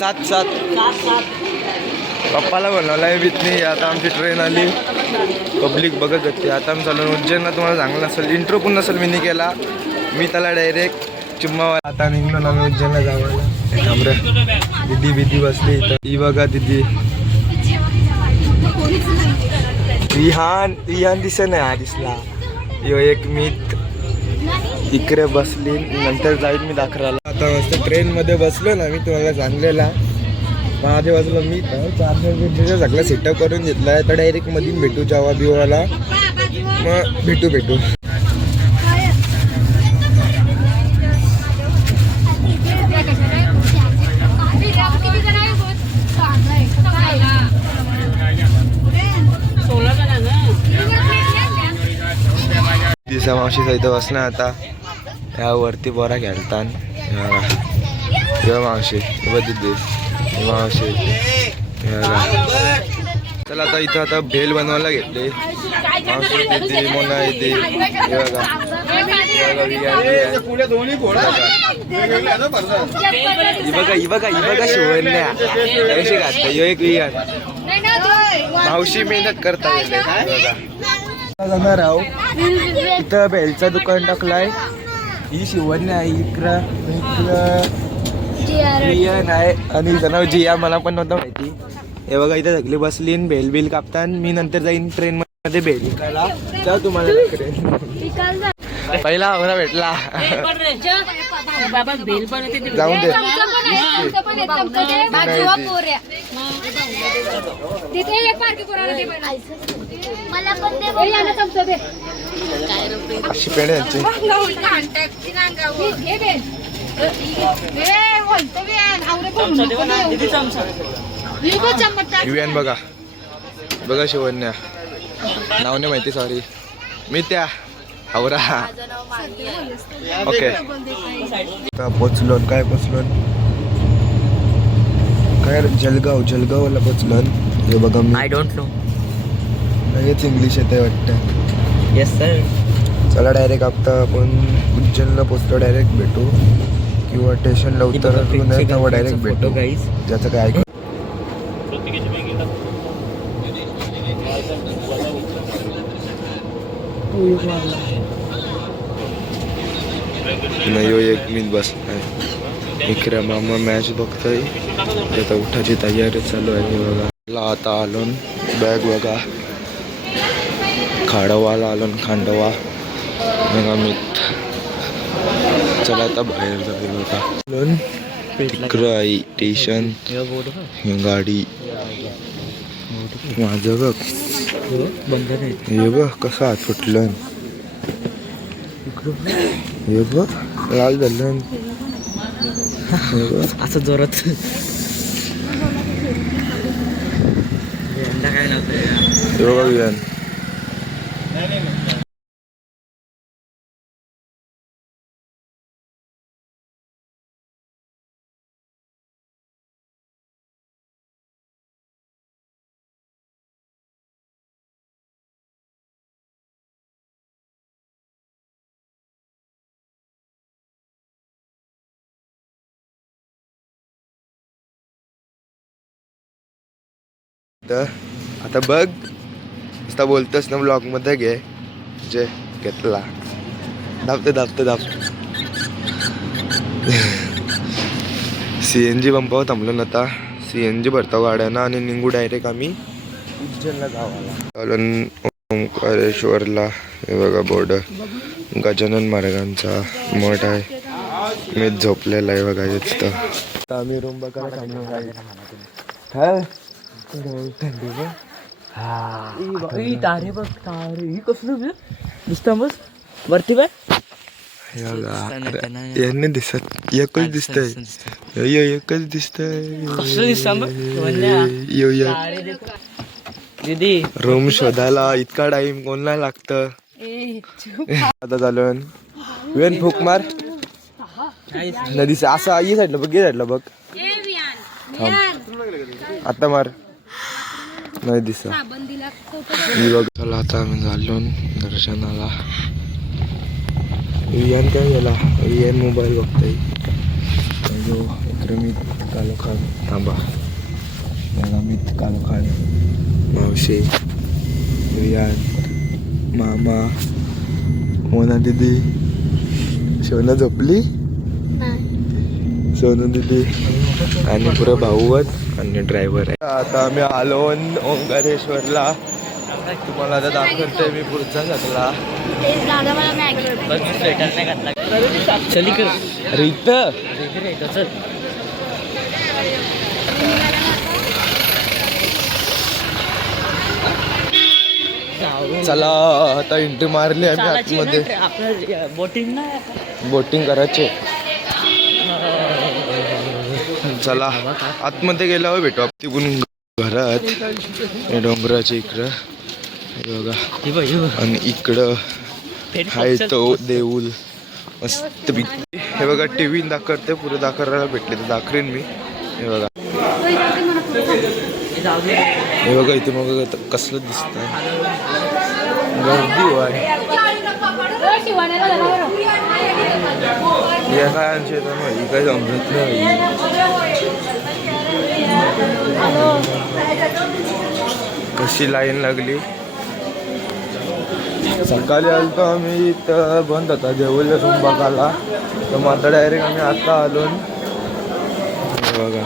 7 पप्पाला बोलवलाय विथनी. आता आमची ट्रेन आली. पब्लिक बघत होती. आता आम्ही चालू उज्जैनला. तुम्हाला चांगलं नसेल इंट्रो पण नसेल मी केला. मी त्याला डायरेक्ट चिम्मा. आता निघलो ना मी उज्जैनला जावायला. थांबरे दिदी बसली इथं. ही बघा दिदी. विहान दिसत नाही. हा दिसला. यो एक मीत इकडे बसली. नंतर जाईल मी दाखराला. आता मस्त ट्रेन मध्ये बसलो ना मी तुम्हाला सांगलेला. माझ्या बाजूला मी चार्जर सगळं सेटअप करून घेतलाय. तर डायरेक्ट मधून भेटू जेव्हा बिवाला. मग भेटू. दिसा मावशी इथं बसला. आता त्यावरती बोरा खेळतात. मावशी दिदी मावशी. चला आता इथं आता भेल बनवायला घेतले. मावशी दिदी मोना येते. बघा शिवण्या कशी घातलं. एक विहान मावशी मेहनत करता. जाणार आहो. इथं भेलचं दुकान टाकलाय. ही शिवण्या इकडं विहान आहे. आणि हिचं नाव जिया. मला पण नव्हतं माहिती. हे बघा इथं सगळी बसली. भेल बिल कापतात. मी नंतर जाईन ट्रेन मध्ये भेल विकायला. जाऊ तुम्हाला ट्रेन पहिला आवरा भेटला. जाऊन दे. अशी पेढे यांची. युएन बघा शिवण्या. नाव नाही माहिती सॉरी. मी त्या आवरा. ओके पोचलो. काय पोचलो काय जलगावला पोचलो. हे बघा मी. I don't know. हेच इंग्लिश येते वाटतं. Yes sir. चला डायरेक्ट आता आपण उज्जैनला पोचलो. डायरेक्ट भेटू किंवा स्टेशनला उतरलो नाही तेव्हा डायरेक्ट भेटू. ज्याचं काय ऐकू नाही. एक मी बसलाय. इकडे मामा मॅच बघतोय. आता उठायची तयारी चालू आहे. बघा आता आलो. बॅग बघा. खांडवाला आलो. खांडवा बघा मी. चला आता बाहेर जाईल. बघा आई स्टेशन. गाडी माझं बघ. हे बघ कसं हात फुटलं. हे बघ लाल झालं. असं जोरात काय नव्हतं. बघा विहान. आता बघ नुसता बोलतोस ना ब्लॉग मध्ये घे. जे घेतला दाबते CNG पंपावर थांबलो ना. आता CNG भरतो गाड्यांना आणि निघू डायरेक्ट आम्ही उज्जैनला गावाला. ओंकारेश्वरला. हे बघा बोर्ड. गजानन महाराजांचा मठ आहे. मी झोपलेला आहे बघा. येत तर आम्ही रूम बघायला थांबलो. तारे बघ. तारे ही कसं दिसतं मग वरती बघ. यांनी दिसत एकच दिसतंय. एकच दिसतंय. दीदी रूम शोधायला इतका टाइम कोणला लागतं. आता चालू वेन फुक मार. नदीच असं ये साईडला बघ. ये साईडला बघ. आता मार. नाही दिसा. चला आता आम्ही झालो दर्शनाला. विहान काय झाला. विहान मोबाईल बघताय. इकडे मी कालोखान थांबा. अमित कालोखान, मावशी, रियान, मामा, मोना दीदी. शोना झोपली, सोनू दीदी आणि पुरं भाऊवत आणि ड्रायव्हर आहे. आता आम्ही आलो ओंकारेश्वरला. तुम्हाला आता दाखवतोय मी पुढचा सगळा. अरे इथं चला आता एंट्री मारली आम्ही आतमध्ये. बोटिंग करायचे. चला आतमध्ये गेल्यावर भेटू आपण तिकडून घरात. हे डोंगराच्या इकडं हे बघा आणि इकडं हाय तो देऊळ मस्त. हे बघा टीव्ही दाखवते, पुढे दाखवायला भेटले तर दाखवेन मी. हे बघा हे बघा इथे मग कसलं दिसतंय. गर्दी आहे या काय ही काही समजत नाही. कशी लाईन लागली. सकाळी आलतो आम्ही इथं बंद होता देऊळला रूम बघायला, तर मग आता डायरेक्ट आम्ही आता आलो. बघा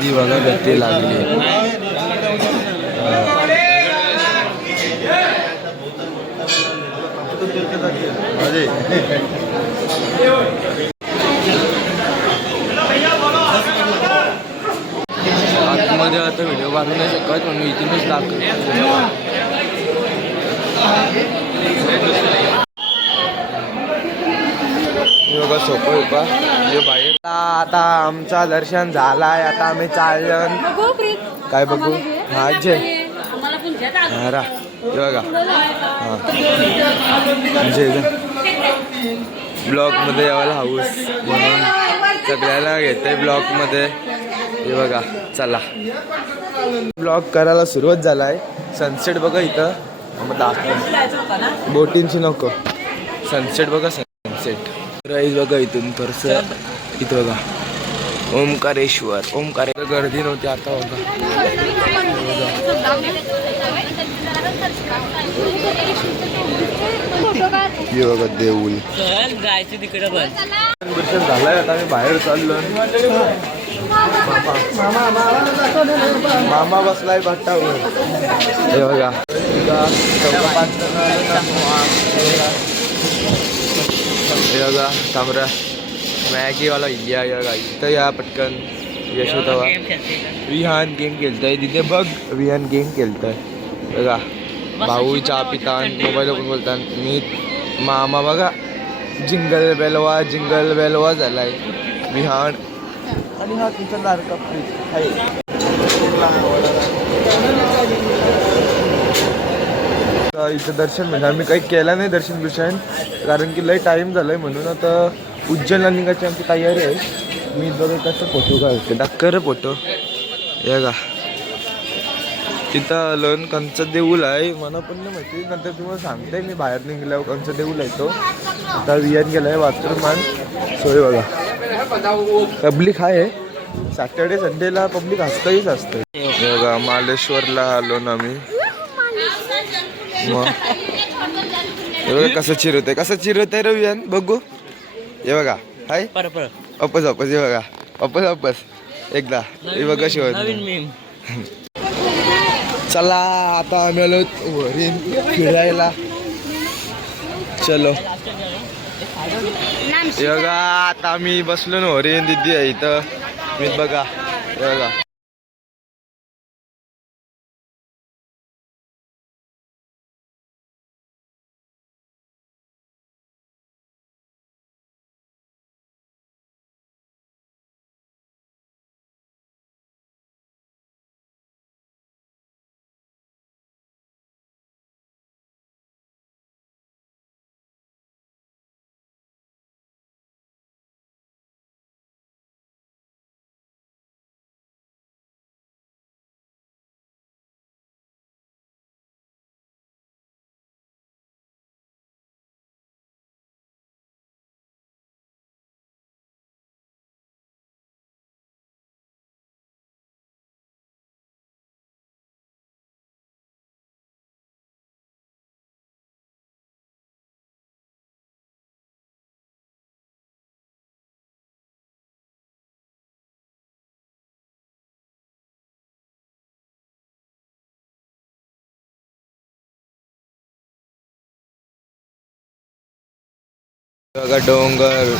दी बघा गती लागली. आतमध्ये आता व्हिडिओ बनवू नाही शकत म्हणून इथूनच दाखवतो. बघा सोपं उभा हे बाहेर. आता आमचा दर्शन झालाय. आता आम्ही चाललं काय बघू. हा जय रा बघा हा ब्लॉक मध्ये यावायला हाऊस म्हणून सगळ्याला घेते ब्लॉक मध्ये. हे बघा चला ब्लॉग करायला सुरुवात झालाय. सनसेट बघा इथं. मग दाखव बोटिंगची नको. सनसेट बघा सनसेट राईज बघा इथून थोडस. इथं बघा ओंकारेश्वर. ओंकारेश्वर गर्दी नव्हती आता बघा. हे बघा देऊळ जायचं तिकडे दर्शन झालंय. आता आम्ही बाहेर चाललो. मामा बसलाय भट्टावर. हे बघा हे बघा तांबरा मॅगीवाला या बघा इथं या पटकन. यश होता विहान गेम खेळतोय तिथे बघ. विहान गेम खेळतोय बघा. भाऊ चहा पितान मोबाईल पण बोलतात. मी मामा बघा जिंगल बेलवा झालाय. विहान आणि हा तुमचा लाडका आहे. इथं दर्शन म्हणजे आम्ही काही केलं नाही दर्शन बिर्शन, कारण की लय टाईम झालाय म्हणून. आता उज्जैनला निघायची आमची तयारी आहे. मी बघा कसं फोटो काढते डक्कर फोटो. हे का तिथं आलं कंचं देऊळ आहे. मला पण नाही माहिती, नंतर तुम्हाला सांगते मी बाहेर निघाल्यावर. कंचं देऊळ आहे तो. आता विहान गेलाय बाथरूम सोय बघा. पब्लिक आहे सॅटर्डे संडेला पब्लिक असतंच असतं. हे बघा मालेश्वरला आलो ना आम्ही. मग हे बघा कसं चिरवत आहे रवियान बघू. हे बघा हाय अपस हे बघा अपस एकदा. हे बघा शिवाय. चला आता आम्ही आलो वरीन फिरायला. चलो हे बघा आता आम्ही बसलो ना वरीन. दिदी आहे इथं. मी बघा हे बघा बघा डोंगर.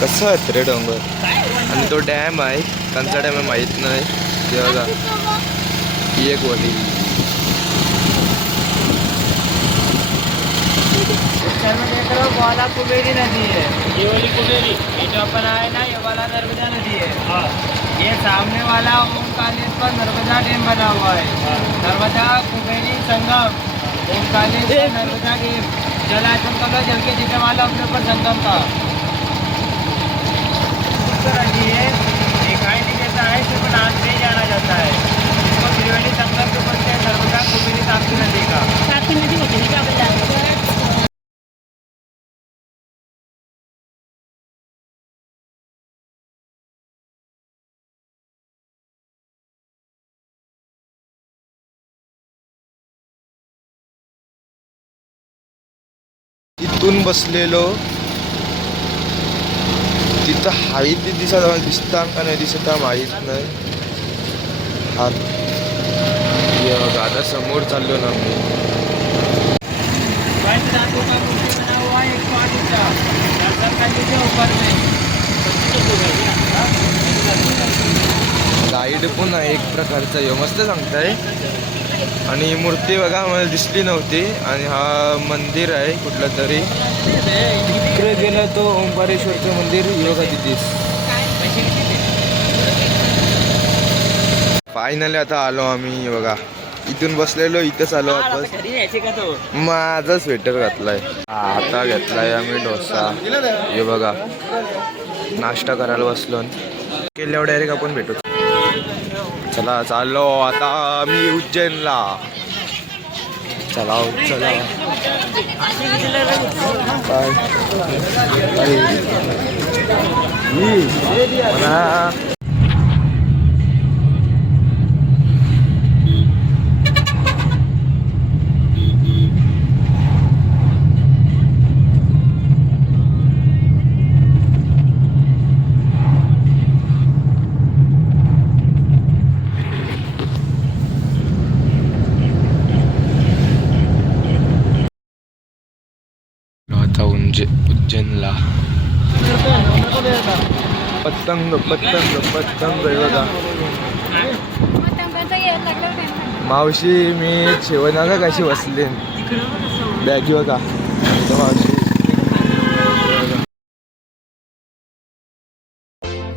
कसं आहेत रे डोंगर. आणि तो डॅम आहे, कंचा डॅम आहे माहीत नाही. ते बघा ही एक वडी. वाला कुबेरी नदी है, ये वाली कुबेरी, ये जो अपन आए ना ये वाला नर्मदा नदी है. ये सामने वाला ओमकारेश्वर नर्मदा डैम बना हुआ है. नर्मदा कुबेरी संगम, ओमकारेश्वर नर्मदा डैम, जलाशय का जल के जितने वाला अपने ऊपर संगम का नदी है. एक हाइट जैसा है, सिर्फ नाम से ही जाना जाता है. इसको त्रिवेणी संगम के बोलते हैं, नर्मदा कुबेरी ताप्ती नदी का. ताप्ती नदी होती है क्या बोलते हैं. इथून बसलेलो तिथं हाईत दिसता का नाही दिसता माहीत नाही. हा बघा आता समोर चाललो ना मी. गाईड पण आहे एक प्रकारचा, यो मस्त सांगताय. आणि मूर्ती बघा मला दिसली नव्हती. आणि हा मंदिर आहे कुठलं तरी. इकडे गेलं तो ओंकारेश्वरचं मंदिर योगा तिथेच. फायनली आता आलो आम्ही. बघा इथून बसलेलो, इथंच आलो वापस. माझा स्वेटर घातलाय. आता घेतलाय आम्ही डोसा. हे बघा नाश्ता करायला बसलो. केल्यावर डायरेक्ट आपण भेटू. चला चाललो आता आम्ही उज्जैनला. चला चला. आता उज्जैनला. पतंग पतंग पतंग आहे बघा. मावशी मी शेवना का कशी बसले बॅगी बघा. मावशी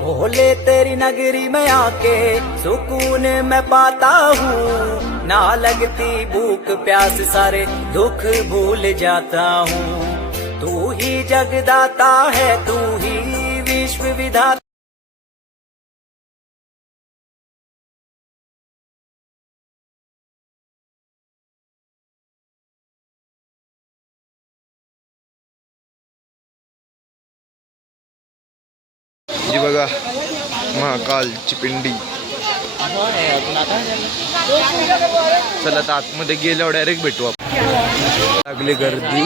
भोले तेरी नगरी में आके सुकून मैं पाता हूँ. ना लगती भूख प्यास सारे दुख भूल जाता हूँ. तू ही जगदाता है, तू ही विश्व विधाता. जी बघा महाकालची पिंडी. चला आता आतमध्ये गेल्यावर डायरेक्ट भेटू आपण. लागली गर्दी.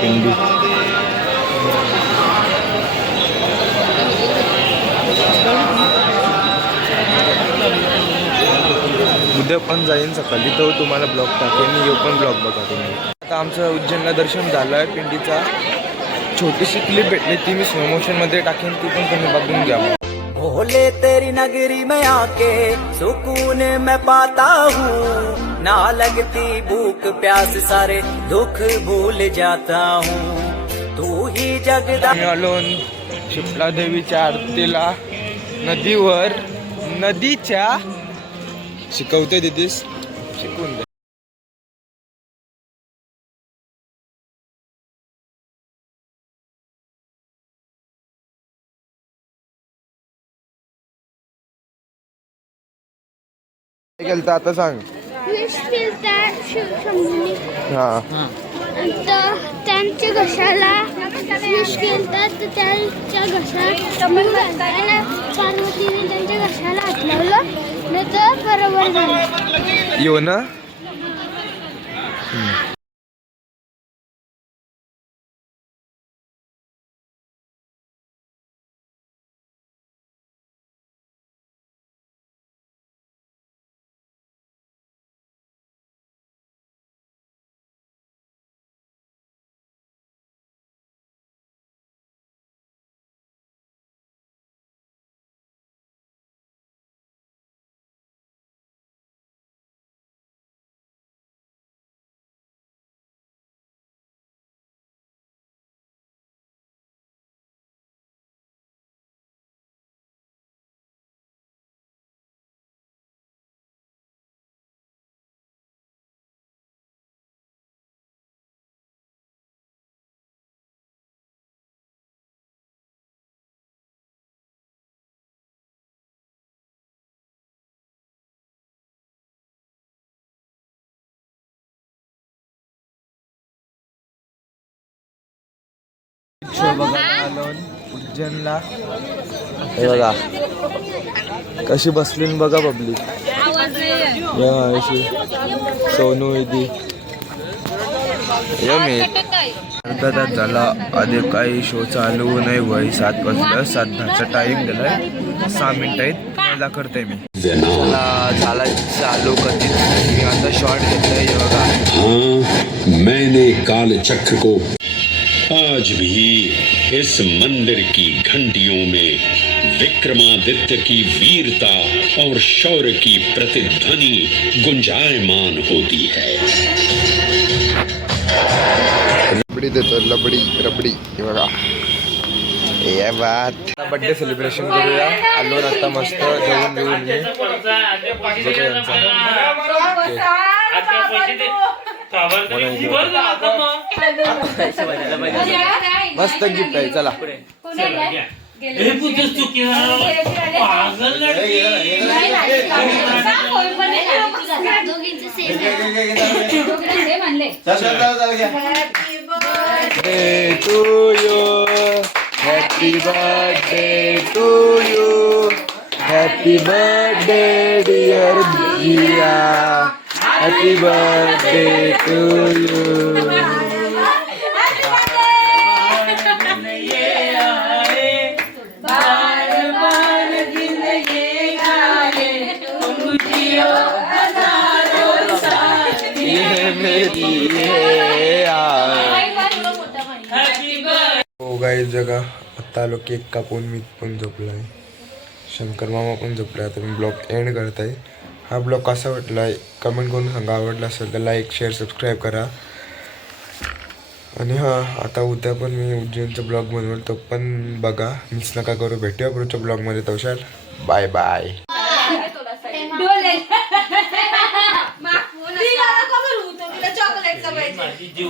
पिंडी उद्या पण जाईन सकाळी, तो तुम्हाला ब्लॉग टाकेन. यो पण ब्लॉग बघा तुम्ही. आता आमचं उज्जैनला दर्शन झालं आहे. पिंडीचा छोटीशी क्लिप भेटली, ती मी स्लो मोशन मध्ये टाकेन, ती पण तुम्ही बघून घ्या. भोले तेरी नगरी में आके सुकून मैं पाता हूँ. ना लगती भूख प्यास सारे दुख भूल जाता हूँ. तू ही जगदा. मी आलो शिप्ला देवीच्या आरतीला नदीवर. नदीच्या शिकवते दिदीस, शिकवून दे. गेलता आता सांग. हा तर त्यांच्या घशाला विष केलं, तर त्यांच्या घशात पार्वतीने त्यांच्या घशाला हात लावलं, नाही तर बरोबर झालं. येऊ ना. शो बघायला आलो उज्जैनला. हे बघा कशी बसली बघा पब्लिक. अशी सोनू इथे अर्धा तास झाला आधी काही शो चालू नाही वय 7 वाजता 7:10चा टाइम दिलाय 6 मिनिटं आहेत मला करतोय मी. चला झाला चालू कधी मी आता शॉर्ट घेतोय हे बघा. हाँ, मैंने काल चक्र को आज भी इस मंदिर की घंटियों में विक्रमादित्य की वीरता और शौर्य की प्रतिध्वनि गुंजायमान होती है. रबडी देतो रबडी हे बघा. ये बात बर्थडे सेलिब्रेशन करूया. आलो आता मस्त जेवून घेऊन मस्त गिफ्ट आहे. चला birthday to you, happy birthday to you, happy birthday dear Bia, happy birthday to you. हो गाईज जगा आत्ता आलो केक कापून मी पण झोपलाय. शंकर मामा पण झोपलाय. आता मी ब्लॉग एंड करताय. हा ब्लॉग कसा वाटलाय कमेंट करून सांगा. आवडला असेल तर लाईक शेअर सबस्क्राईब करा. आणि हां आता उद्या पण मी उज्जैनचा ब्लॉग बनवेल तो पण बघा मिस नका करू. भेटूया पुढच्या ब्लॉगमध्ये. तवशाल बाय बाय. चॉकलेटचा पाहिजे.